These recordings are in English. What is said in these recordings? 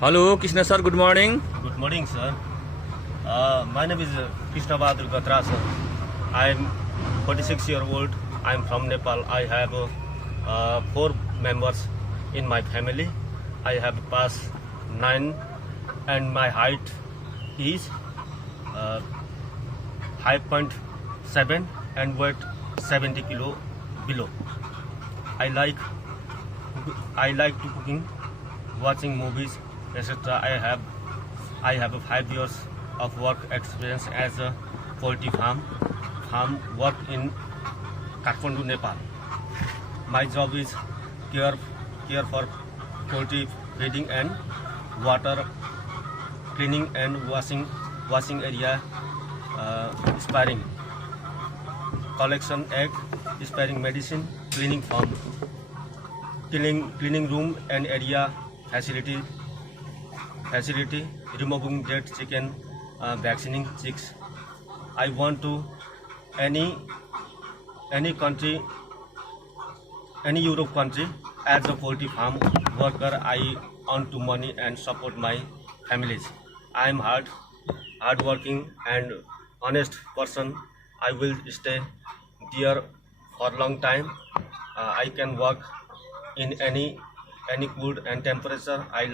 Hello, Krishna sir. Good morning. Good morning, sir. My name is Krishna Bahadur Gahatraj, sir. I am 46-year-old. I am from Nepal. I have 4 members in my family. I have passed 9 and my height is uh, 5.7 and weight 70 kilo below. I like to cooking, watching movies, etc. I have 5 years of work experience as a poultry farm work in Kathmandu, Nepal. My job is care for poultry feeding and water, cleaning and washing area, sparing, collection egg, sparing medicine, cleaning farm, cleaning room and area facility, removing dead chicken, vaccinating chicks. I want to any country, any Europe country as a poultry farm worker. I earn to money and support my families. I am hardworking and honest person. I will stay there for long time. I can work in any cold and temperature. I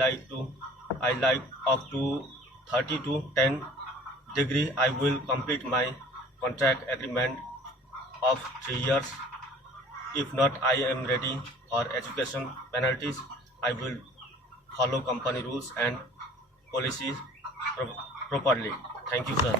like up to 30 to 10 degree. I will complete my contract agreement of 3 years. If not, I am ready for education penalties. I will follow company rules and policies properly. Thank you, sir.